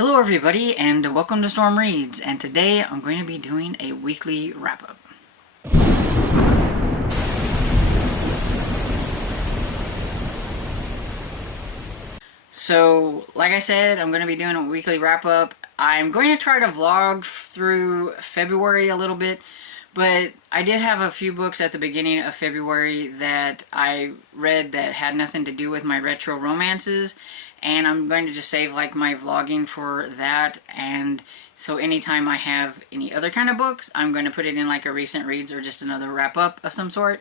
Hello everybody and welcome to Storm Reads, and today I'm going to be doing a weekly wrap-up. So, like I said, I'm going to be doing a weekly wrap-up. I'm going to try to vlog through February a little bit, but I did have a few books at the beginning of February that I read that had nothing to do with my retro romances, and I'm going to just save like my vlogging for that. And so anytime I have any other kind of books, I'm going to put it in like a recent reads or just another wrap up of some sort.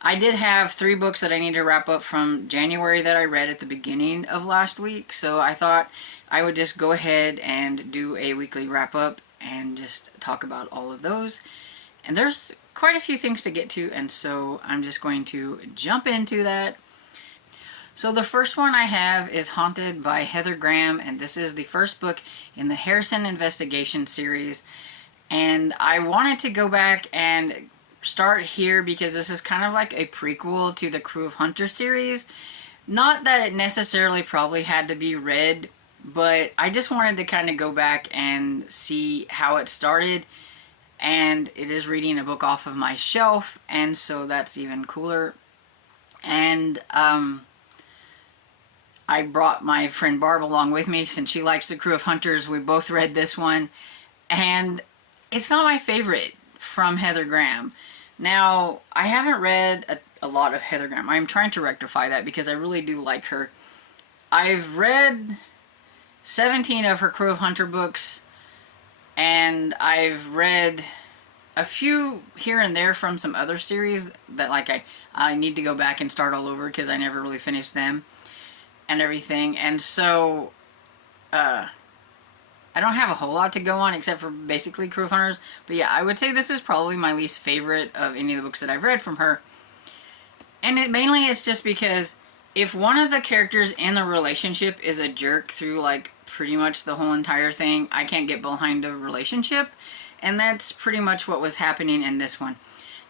I did have 3 books that I need to wrap up from January that I read at the beginning of last week, so I thought I would just go ahead and do a weekly wrap up and just talk about all of those. And there's quite a few things to get to, and so I'm just going to jump into that. So the first one I have is Haunted by Heather Graham, and this is the first book in the Harrison Investigation series. And I wanted to go back and start here because this is kind of like a prequel to the Crew of Hunters series. Not that it necessarily probably had to be read, but I just wanted to kind of go back and see how it started. And it is reading a book off of my shelf, and so that's even cooler. And I brought my friend Barb along with me since she likes the Crew of Hunters. We both read this one, and it's not my favorite from Heather Graham. Now, I haven't read a lot of Heather Graham. I'm trying to rectify that because I really do like her. I've read 17 of her Crew of Hunter books, and I've read a few here and there from some other series that like I need to go back and start all over because I never really finished them and everything. And so I don't have a whole lot to go on except for basically Crew of Hunters. But yeah, I would say this is probably my least favorite of any of the books that I've read from her. And it's just because if one of the characters in the relationship is a jerk through like pretty much the whole entire thing, I can't get behind a relationship. And that's pretty much what was happening in this one.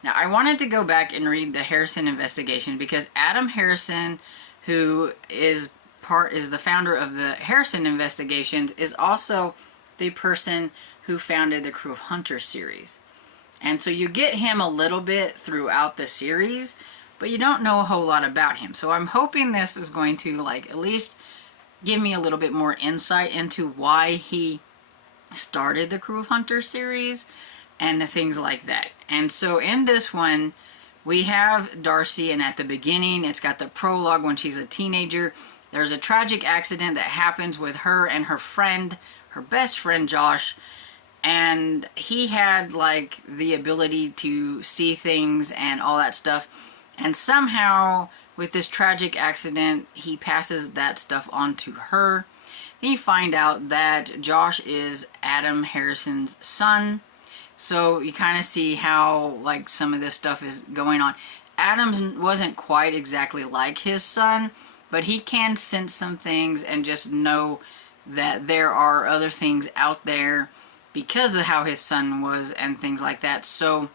Now, I wanted to go back and read the Harrison Investigation because Adam Harrison, who is the founder of the Harrison Investigations, is also the person who founded the Crew of Hunters series. And so you get him a little bit throughout the series, but you don't know a whole lot about him. So I'm hoping this is going to like at least give me a little bit more insight into why he started the Crew of Hunters series and the things like that. And so in this one, we have Darcy, and at the beginning, it's got the prologue when she's a teenager. There's a tragic accident that happens with her and her friend, her best friend Josh, and he had like the ability to see things and all that stuff. And somehow, with this tragic accident, he passes that stuff on to her. Then you find out that Josh is Adam Harrison's son. So you kind of see how like some of this stuff is going on. Adam's wasn't quite exactly like his son, but he can sense some things and just know that there are other things out there because of how his son was and things like that. So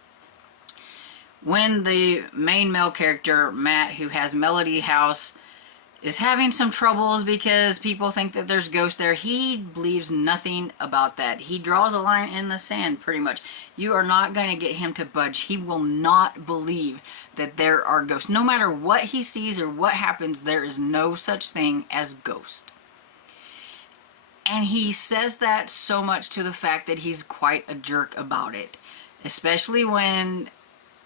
when the main male character, Matt, who has Melody House, is having some troubles because people think that there's ghosts there, he believes nothing about that. He draws a line in the sand, pretty much. You are not going to get him to budge. He will not believe that there are ghosts. No matter what he sees or what happens, there is no such thing as ghost. And he says that so much to the fact that he's quite a jerk about it. Especially when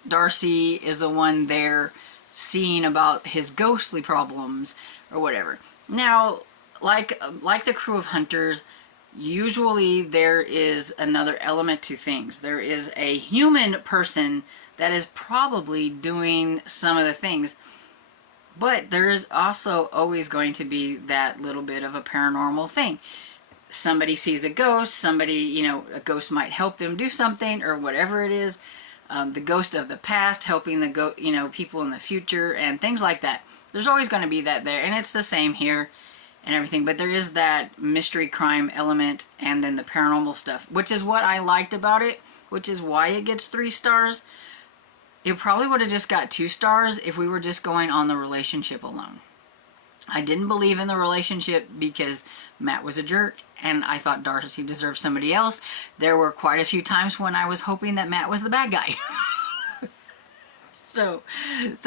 Darcy is the one there seeing about his ghostly problems or whatever. Now, like the Crew of Hunters, usually there is another element to things. There is a human person that is probably doing some of the things, but there is also always going to be that little bit of a paranormal thing. Somebody sees a ghost, somebody, a ghost might help them do something or whatever it is. The ghost of the past helping the people in the future and things like that. There's always going to be that there, and it's the same here and everything, but there is that mystery crime element and then the paranormal stuff, which is what I liked about it, which is why it gets 3 stars. It probably would have just got 2 stars if we were just going on the relationship alone. I didn't believe in the relationship because Matt was a jerk and I thought Darcy deserved somebody else. There were quite a few times when I was hoping that Matt was the bad guy. So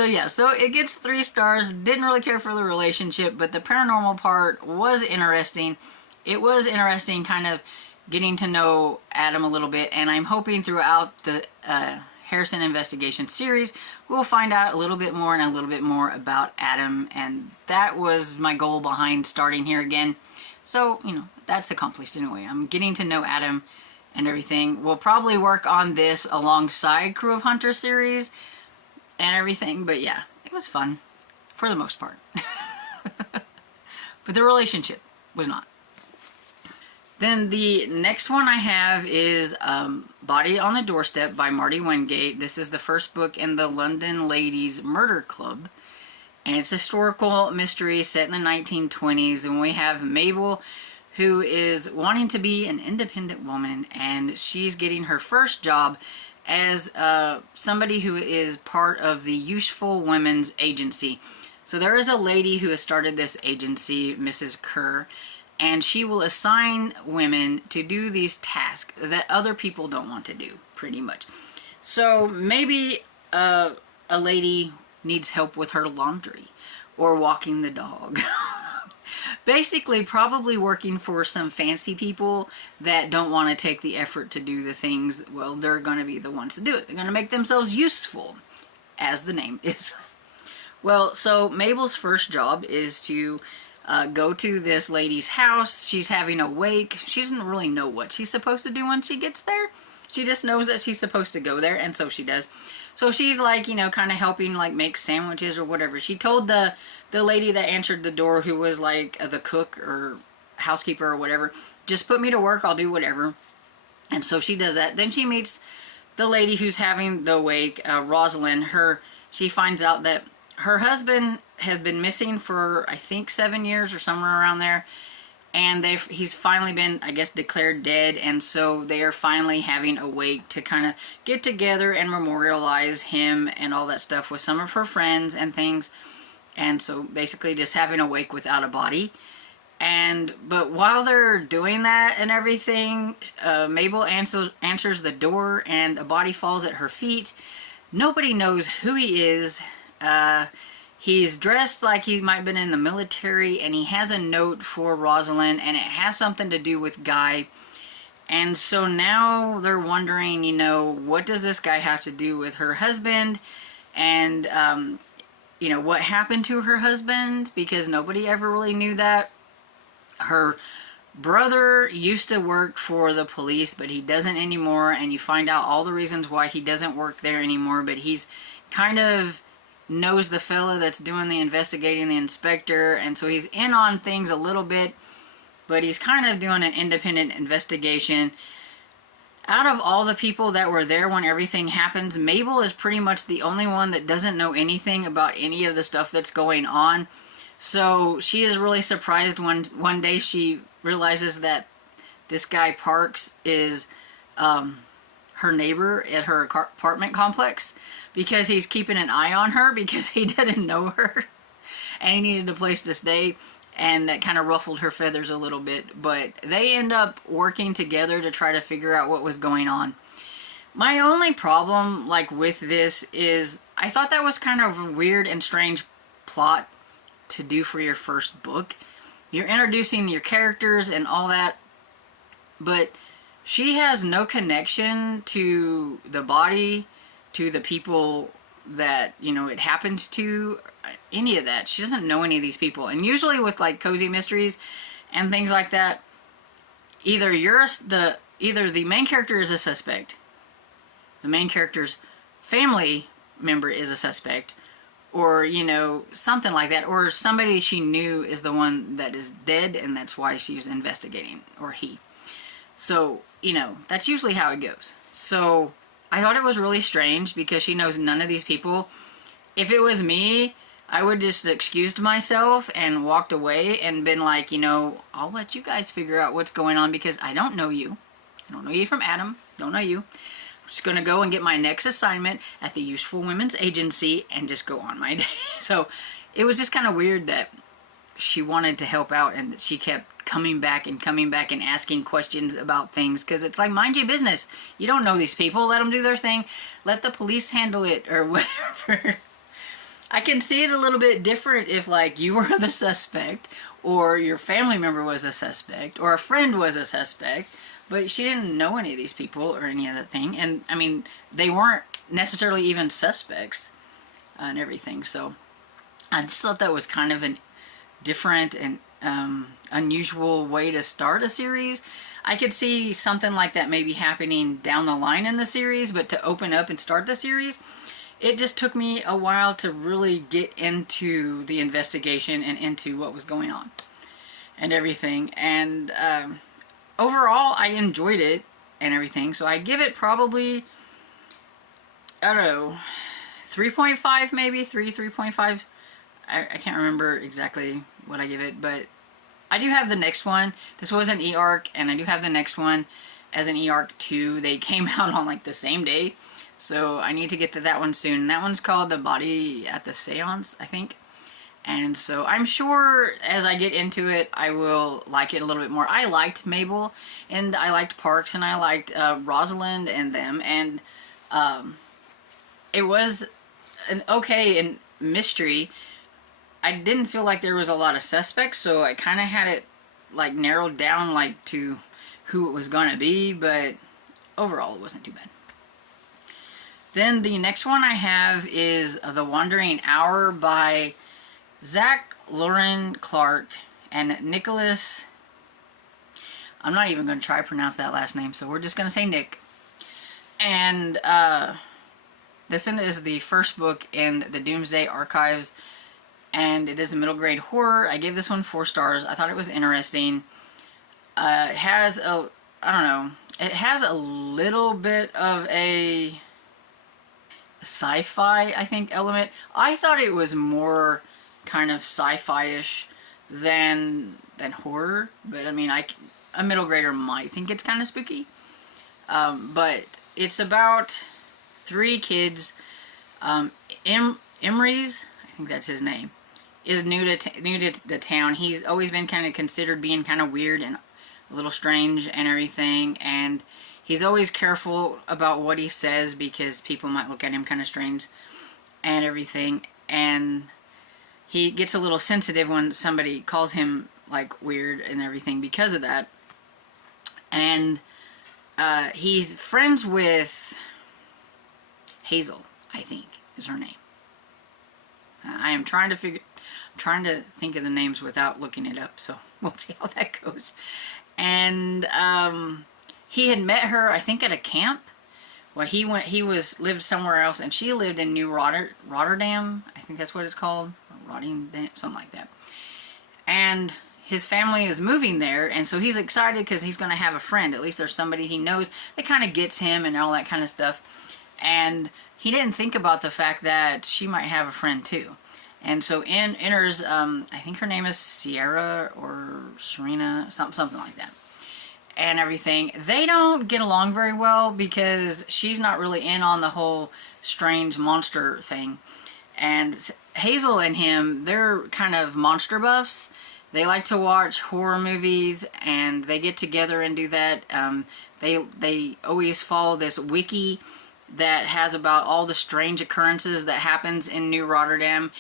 yeah, so it gets 3 stars. Didn't really care for the relationship, but the paranormal part was interesting. It was interesting kind of getting to know Adam a little bit, and I'm hoping throughout the Harrison investigation series we'll find out a little bit more and a little bit more about Adam, and that was my goal behind starting here again. So, you know, that's accomplished in a way. I'm getting to know Adam and everything. We'll probably work on this alongside Crew of Hunter series and everything, but yeah, it was fun for the most part. But the relationship was not. Then the next one I have is Body on the Doorstep by Marty Wingate. This is the first book in the London Ladies Murder Club. And it's a historical mystery set in the 1920s. And we have Mabel, who is wanting to be an independent woman. And she's getting her first job as somebody who is part of the Useful Women's Agency. So there is a lady who has started this agency, Mrs. Kerr. And she will assign women to do these tasks that other people don't want to do, pretty much. So maybe a lady needs help with her laundry or walking the dog. Basically, probably working for some fancy people that don't want to take the effort to do the things. Well, they're going to be the ones to do it. They're going to make themselves useful, as the name is. Well, so Mabel's first job is to go to this lady's house. She's having a wake. She doesn't really know what she's supposed to do when she gets there. She just knows that she's supposed to go there, and so she does. So she's like, you know, kind of helping like make sandwiches or whatever. She told the lady that answered the door, who was like the cook or housekeeper or whatever, just put me to work, I'll do whatever. And so she does that. Then she meets the lady who's having the wake, Rosalind. She finds out that her husband has been missing for, I think, 7 years or somewhere around there. And he's finally been, I guess, declared dead. And so they are finally having a wake to kind of get together and memorialize him and all that stuff with some of her friends and things. And so basically just having a wake without a body. But while they're doing that and everything, Mabel answers the door and a body falls at her feet. Nobody knows who he is. He's dressed like he might have been in the military, and he has a note for Rosalind, and it has something to do with Guy. And so now they're wondering, you know, what does this guy have to do with her husband? And, you know, what happened to her husband? Because nobody ever really knew that. Her brother used to work for the police, but he doesn't anymore, and you find out all the reasons why he doesn't work there anymore, but he's kind of knows the fella that's doing the investigating, the inspector, and so he's in on things a little bit, but he's kind of doing an independent investigation. Out of all the people that were there when everything happens, Mabel is pretty much the only one that doesn't know anything about any of the stuff that's going on. So she is really surprised when one day she realizes that this guy Parks is her neighbor at her apartment complex, because he's keeping an eye on her because he didn't know her and he needed a place to stay, and that kind of ruffled her feathers a little bit. But they end up working together to try to figure out what was going on. My only problem with this is I thought that was kind of a weird and strange plot to do for your first book. You're introducing your characters and all that, but she has no connection to the body, to the people that, you know, it happened to, any of that. She doesn't know any of these people. And usually with like cozy mysteries and things like that, either the main character is a suspect, the main character's family member is a suspect, or, you know, something like that, or somebody she knew is the one that is dead and that's why she was investigating, or he. So, you know, that's usually how it goes. So I thought it was really strange because she knows none of these people. If it was me, I would just excused myself and walked away and been like, you know, I'll let you guys figure out what's going on because I don't know you. I don't know you from Adam. Don't know you. I'm just going to go and get my next assignment at the Useful Women's Agency and just go on my day. So it was just kind of weird that she wanted to help out, and she kept coming back and asking questions about things, because it's like, mind your business. You don't know these people. Let them do their thing. Let the police handle it, or whatever. I can see it a little bit different if, like, you were the suspect, or your family member was a suspect, or a friend was a suspect, but she didn't know any of these people or any of that thing. And, I mean, they weren't necessarily even suspects and everything. So I just thought that was kind of an different and unusual way to start a series. I could see something like that maybe happening down the line in the series, but to open up and start the series, it just took me a while to really get into the investigation and into what was going on and everything. And overall, I enjoyed it and everything. So I give it probably, I don't know, 3.5 maybe, 3.5. I can't remember exactly what I give it, but I do have the next one. This was an E-Arc, and I do have the next one as an E-Arc 2. They came out on like the same day, so I need to get to that one soon. That one's called The Body at the Seance, I think. And so I'm sure as I get into it, I will like it a little bit more. I liked Mabel, and I liked Parks, and I liked Rosalind and them, and it was an okay mystery. I didn't feel like there was a lot of suspects, so I kind of had it like narrowed down like to who it was going to be, but overall it wasn't too bad. Then the next one I have is The Wandering Hour by Zach Lauren Clark and Nicholas. I'm not even going to try to pronounce that last name, so we're just going to say Nick. And this one is the first book in the Doomsday Archives, and it is a middle grade horror. I gave this one 4 stars. I thought it was interesting. It has a, I don't know, it has a little bit of a sci-fi, I think, element. I thought it was more kind of sci-fi-ish than horror, but I mean, a middle grader might think it's kind of spooky. But it's about 3 kids. Emery's, I think that's his name, is new to the town. He's always been kind of considered being kind of weird and a little strange and everything, and he's always careful about what he says because people might look at him kind of strange and everything, and he gets a little sensitive when somebody calls him like weird and everything because of that. And he's friends with Hazel, I think is her name. I am trying to think of the names without looking it up, so we'll see how that goes. And he had met her, I think, at a camp. Well, he lived somewhere else, and she lived in New Rotterdam. I think that's what it's called, Rotterdam, something like that. And his family is moving there, and so he's excited because he's going to have a friend. At least there's somebody he knows that kind of gets him and all that kind of stuff. And he didn't think about the fact that she might have a friend too. And so enters, I think her name is Sierra or Serena, something like that. And everything. They don't get along very well because she's not really in on the whole strange monster thing. And Hazel and him, they're kind of monster buffs. They like to watch horror movies, and they get together and do that. They always follow this wiki that has about all the strange occurrences that happens in New Rotterdam.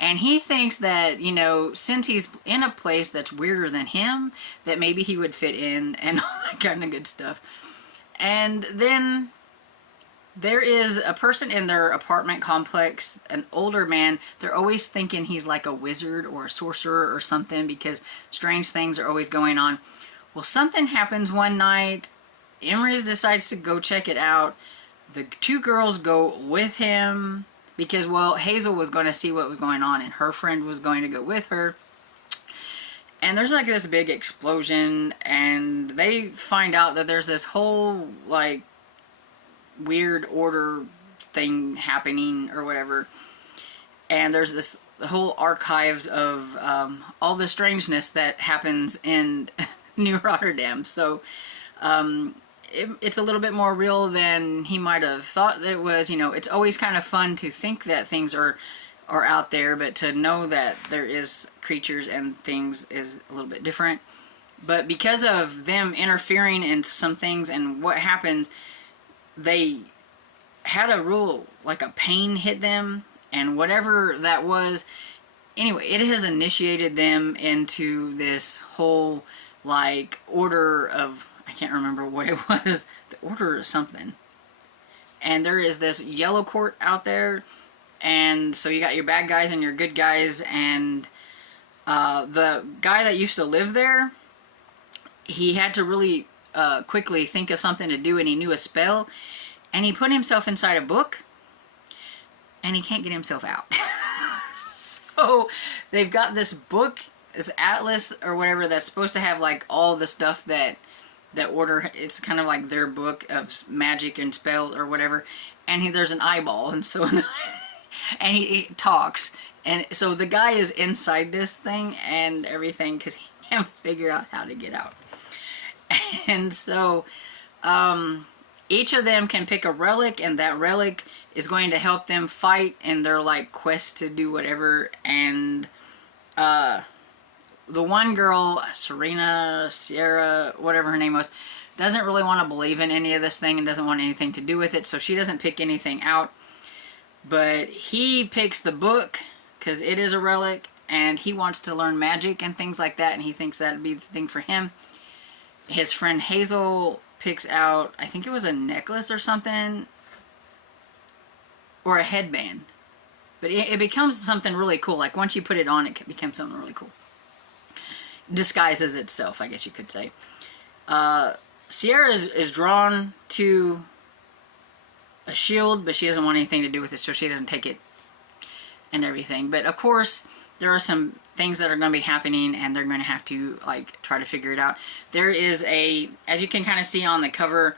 And he thinks that, you know, since he's in a place that's weirder than him, that maybe he would fit in and all that kind of good stuff. And then there is a person in their apartment complex, an older man. They're always thinking he's like a wizard or a sorcerer or something because strange things are always going on. Well, something happens one night. Emery decides to go check it out. The 2 girls go with him because, well, Hazel was going to see what was going on and her friend was going to go with her. And there's like this big explosion, and they find out that there's this whole like weird order thing happening or whatever. And there's the whole archives of all the strangeness that happens in New Rotterdam. So it's a little bit more real than he might have thought it was. You know, it's always kind of fun to think that things are are out there, but to know that there is creatures and things is a little bit different. But because of them interfering in some things and what happens, they had a rule, like a pain hit them, and whatever that was, anyway, it has initiated them into this whole, like, order of, I can't remember what it was, the order of something. And there is this yellow court out there, and so you got your bad guys and your good guys, and the guy that used to live there, he had to really quickly think of something to do, and he knew a spell, and he put himself inside a book, and he can't get himself out. So they've got this book, this atlas or whatever, that's supposed to have like all the stuff that order, it's kind of like their book of magic and spells or whatever, and there's an eyeball, and so and he talks, and so the guy is inside this thing and everything because he can't figure out how to get out. And so each of them can pick a relic, and that relic is going to help them fight in their like quest to do whatever. And the one girl, Sierra, whatever her name was, doesn't really want to believe in any of this thing and doesn't want anything to do with it, so she doesn't pick anything out. But he picks the book because it is a relic, and he wants to learn magic and things like that, and he thinks that'd be the thing for him. His friend Hazel picks out, I think it was a necklace or something, or a headband. But it becomes something really cool. Like once you put it on, it becomes something really cool. Disguises itself, I guess you could say. Sierra is drawn to a shield, but she doesn't want anything to do with it, so she doesn't take it and everything. But of course, there are some things that are going to be happening, and they're going to have to like try to figure it out. There is a, as you can kind of see on the cover,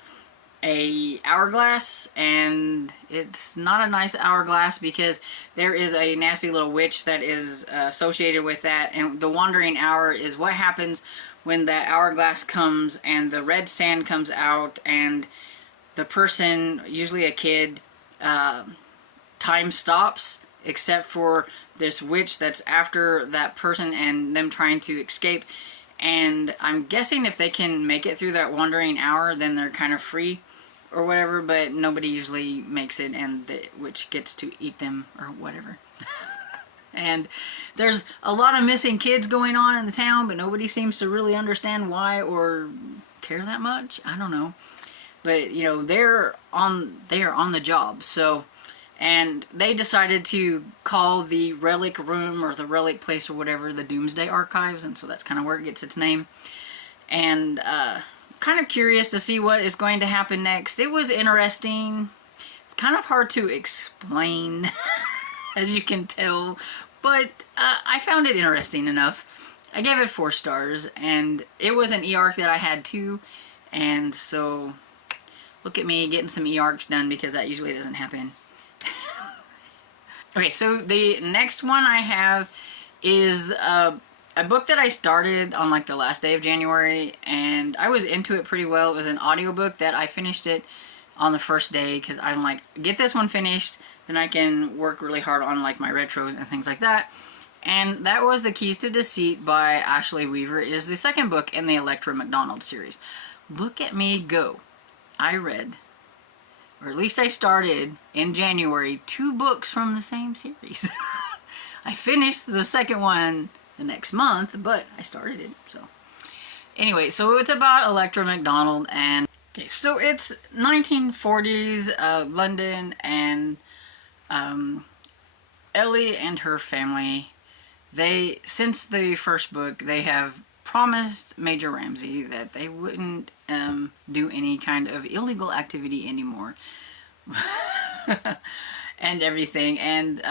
a hourglass, and it's not a nice hourglass because there is a nasty little witch that is associated with that. And the wandering hour is what happens when that hourglass comes and the red sand comes out, and the person, usually a kid, time stops, except for this witch that's after that person and them trying to escape. And I'm guessing if they can make it through that wandering hour, then they're kind of free or whatever, but nobody usually makes it, and the witch gets to eat them or whatever. And there's a lot of missing kids going on in the town, but nobody seems to really understand why or care that much. I don't know. But, you know, they're on the job, so, and they decided to call the relic room or the relic place or whatever the Doomsday Archives, and so that's kind of where it gets its name. And kind of curious to see what is going to happen next. It was interesting. It's kind of hard to explain, as you can tell, but I found it interesting enough. I gave it 4 stars, and it was an e-arc that I had too, and so look at me getting some e-arcs done because that usually doesn't happen. Okay, so the next one I have is a book that I started on like the last day of January, and I was into it pretty well. It was an audiobook that I finished it on the first day because I'm like, get this one finished, then I can work really hard on like my retros and things like that. And that was The Keys to Deceit by Ashley Weaver. It is the second book in the Electra McDonald series. Look at me go. I read, or at least I started in January, 2 books from the same series. I finished the second one the next month, but I started it, so. Anyway, so it's about Electra McDonald, and okay, so it's 1940s London, and Ellie and her family, since the first book, they have promised Major Ramsey that they wouldn't do any kind of illegal activity anymore. And everything, and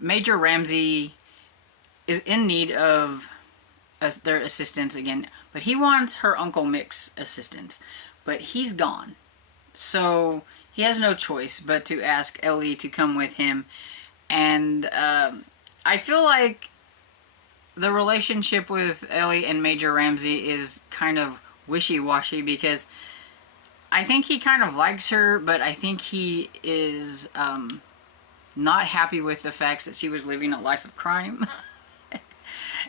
Major Ramsey is in need of their assistance again, but he wants her Uncle Mick's assistance, but he's gone, so he has no choice but to ask Ellie to come with him. And I feel like the relationship with Ellie and Major Ramsey is kind of wishy-washy because I think he kind of likes her, but I think he is not happy with the facts that she was living a life of crime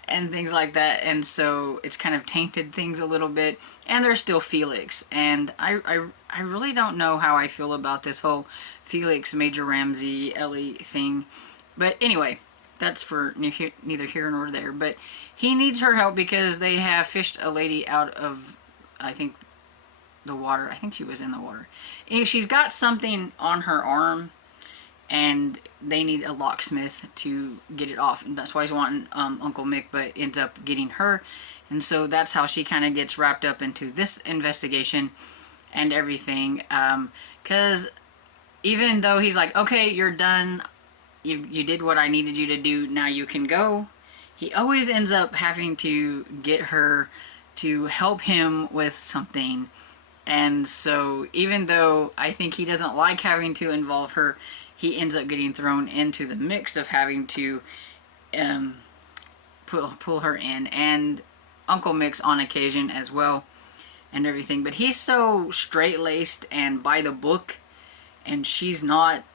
and things like that. And so it's kind of tainted things a little bit. And there's still Felix. And I really don't know how I feel about this whole Felix, Major Ramsey, Ellie thing. But anyway, that's for neither here nor there. But he needs her help because they have fished a lady out of, I think, the water. I think she was in the water. And she's got something on her arm, and they need a locksmith to get it off. And that's why he's wanting Uncle Mick, but ends up getting her. And so that's how she kind of gets wrapped up into this investigation and everything. Because even though he's like, okay, you're done. You did what I needed you to do. Now you can go. He always ends up having to get her to help him with something. And so even though I think he doesn't like having to involve her, he ends up getting thrown into the mix of having to pull her in. And Uncle Mick's on occasion as well and everything. But he's so straight-laced and by the book, and she's not.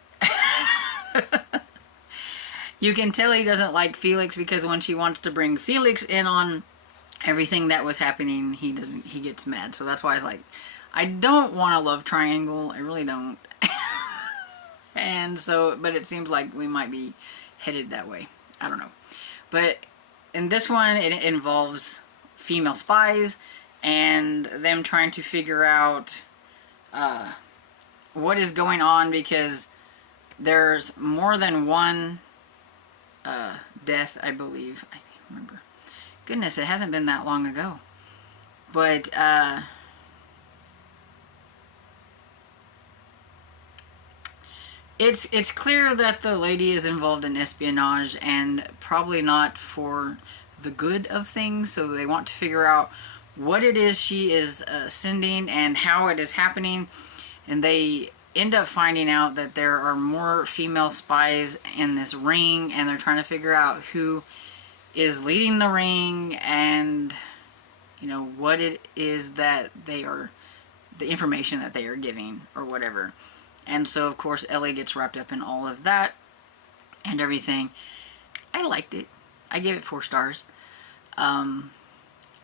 You can tell he doesn't like Felix because when she wants to bring Felix in on everything that was happening, he gets mad. So that's why I was like, I don't want a love triangle. I really don't. And so, but it seems like we might be headed that way. I don't know. But in this one, it involves female spies and them trying to figure out what is going on, because there's more than one death, I believe. I can't remember. Goodness, it hasn't been that long ago. But it's clear that the lady is involved in espionage, and probably not for the good of things. So they want to figure out what it is she is sending and how it is happening. And they end up finding out that there are more female spies in this ring, and they're trying to figure out who is leading the ring, and you know what it is that they are, the information that they are giving or whatever. And so of course Ellie gets wrapped up in all of that and everything. I liked it. I gave it 4 stars.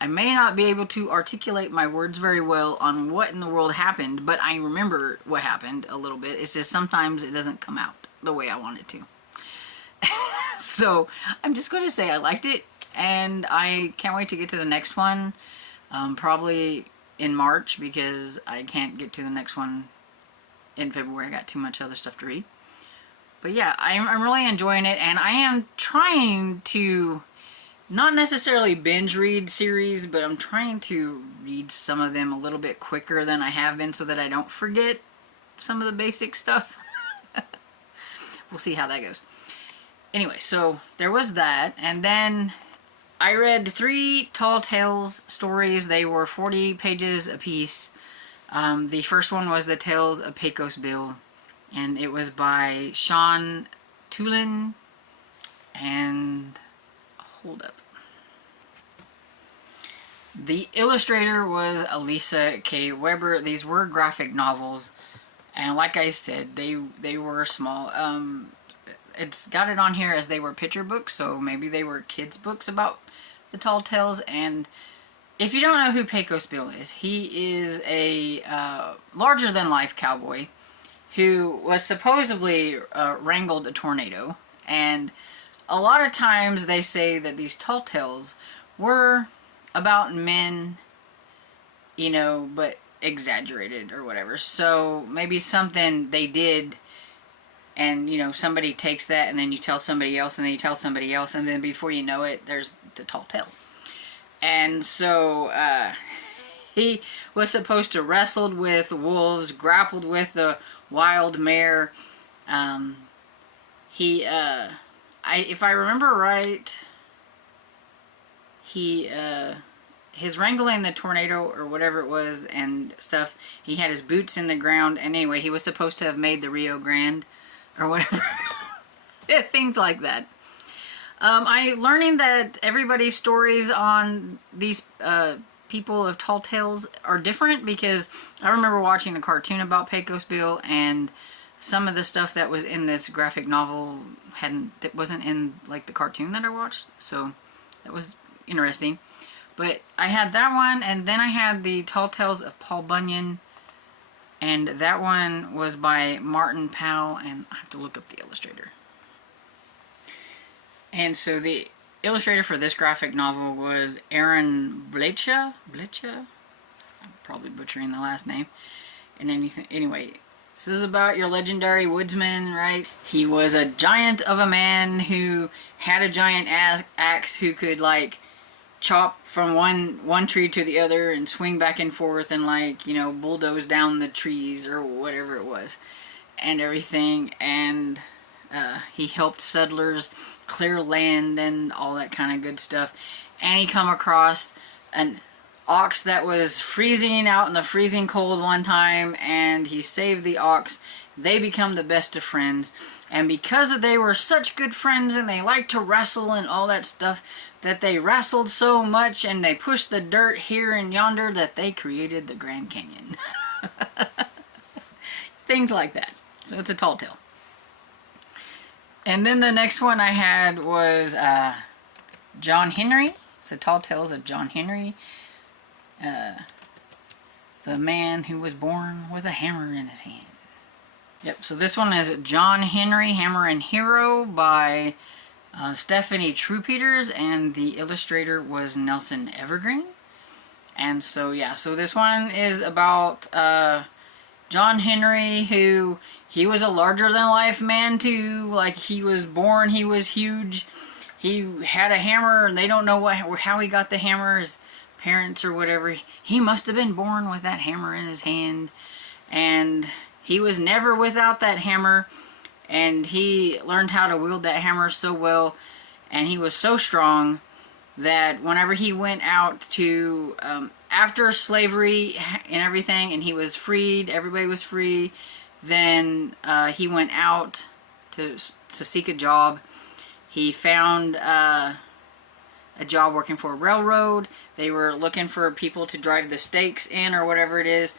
I may not be able to articulate my words very well on what in the world happened, but I remember what happened a little bit. It's just sometimes it doesn't come out the way I want it to. So I'm just going to say I liked it, and I can't wait to get to the next one. Probably in March, because I can't get to the next one in February. I got too much other stuff to read. But yeah, I'm really enjoying it, and I am trying to not necessarily binge read series, but I'm trying to read some of them a little bit quicker than I have been so that I don't forget some of the basic stuff. We'll see how that goes. Anyway, so there was that, and then I read 3 Tall Tales stories. They were 40 pages apiece. The first one was The Tales of Pecos Bill, and it was by Sean Tulin, and hold up. The illustrator was Elisa K. Weber. These were graphic novels, and like I said, they were small. It's got it on here as they were picture books, so maybe they were kids' books about the Tall Tales. And if you don't know who Pecos Bill is, he is a larger-than-life cowboy who was supposedly wrangled a tornado. And a lot of times they say that these Tall Tales were about men, you know, but exaggerated or whatever. So maybe something they did, and, you know, somebody takes that, and then you tell somebody else, and then you tell somebody else, and then before you know it, there's the Tall Tale. And so he was supposed to wrestled with wolves, grappled with the wild mare. If I remember right, his wrangling the tornado or whatever it was and stuff, he had his boots in the ground, and anyway, he was supposed to have made the Rio Grande or whatever. Things like that. I'm learning that everybody's stories on these people of Tall Tales are different, because I remember watching a cartoon about Pecos Bill, and some of the stuff that was in this graphic novel that wasn't in like the cartoon that I watched, so that was interesting. But I had that one, and then I had the Tall Tales of Paul Bunyan, and that one was by Martin Powell, and I have to look up the illustrator. And so the illustrator for this graphic novel was Aaron Blecha. I'm probably butchering the last name. And anyway, this is about your legendary woodsman, right? He was a giant of a man who had a giant axe who could like chop from one tree to the other and swing back and forth and like, you know, bulldoze down the trees or whatever it was and everything. And he helped settlers clear land and all that kind of good stuff. And he come across an ox that was freezing out in the freezing cold one time, and he saved the ox. They become the best of friends, and because they were such good friends and they liked to wrestle and all that stuff, that they wrestled so much and they pushed the dirt here and yonder that they created the Grand Canyon. Things like that. So it's a tall tale. And then the next one I had was John Henry. It's the Tall Tales of John Henry. The man who was born with a hammer in his hand. Yep, so this one is John Henry, Hammer and Hero by Stephanie True-Peters, and the illustrator was Nelson Evergreen. And so, yeah, so this one is about John Henry, who he was a larger-than-life man, too. Like, he was born, he was huge. He had a hammer, and they don't know how he got the hammer. His parents or whatever. He must have been born with that hammer in his hand. And he was never without that hammer. And he learned how to wield that hammer so well. And he was so strong that whenever he went out to, after slavery and everything, and he was freed, everybody was free, then he went out to seek a job. He found a job working for a railroad. They were looking for people to drive the stakes in or whatever it is.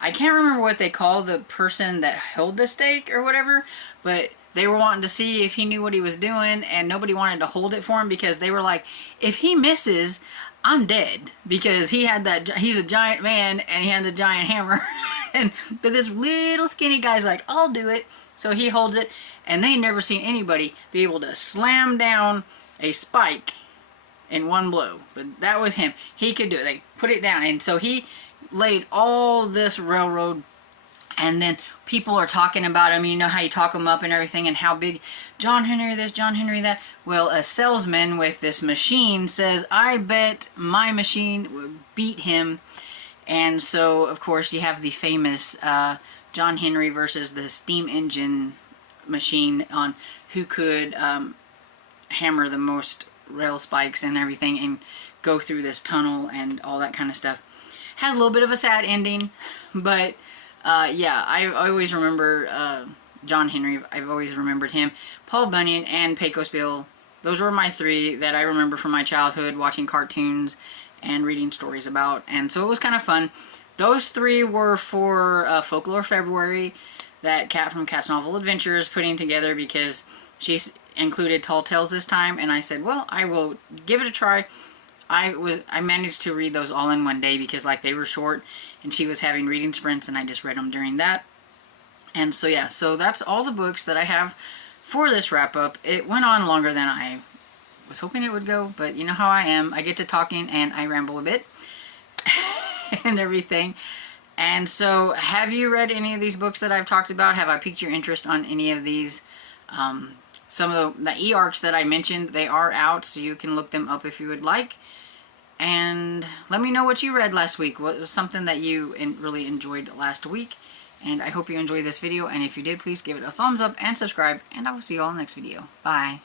I can't remember what they call the person that held the stake or whatever, but they were wanting to see if he knew what he was doing, and nobody wanted to hold it for him because they were like, if he misses, I'm dead, because he's a giant man and he had the giant hammer. But this little skinny guy's like, I'll do it. So he holds it, and they never seen anybody be able to slam down a spike in one blow. But that was him. He could do it. They put it down, and so he laid all this railroad, and then people are talking about him. You know how you talk him up and everything, and how big John Henry this, John Henry that. Well, a salesman with this machine says, I bet my machine would beat him. And so, of course, you have the famous John Henry versus the steam engine machine on who could hammer the most rail spikes and everything and go through this tunnel and all that kind of stuff. Has a little bit of a sad ending, but yeah, I always remember John Henry. I've always remembered him. Paul Bunyan and Pecos Bill. Those were my three that I remember from my childhood, watching cartoons and reading stories about, and so it was kind of fun. Those three were for Folklore February that Kat from Kat's Novel Adventures putting together, because she included Tall Tales this time, and I said, well, I will give it a try. I managed to read those all in one day because like they were short, and she was having reading sprints, and I just read them during that. And so yeah, so that's all the books that I have for this wrap up. It went on longer than I was hoping it would go, but you know how I am. I get to talking and I ramble a bit and everything. And so, have you read any of these books that I've talked about? Have I piqued your interest on any of these? Some of the e-arcs that I mentioned, they are out, so you can look them up if you would like. And let me know what you read last week. What was something that you really enjoyed last week? And I hope you enjoyed this video, and if you did, please give it a thumbs up and subscribe, and I will see you all in the next video. Bye.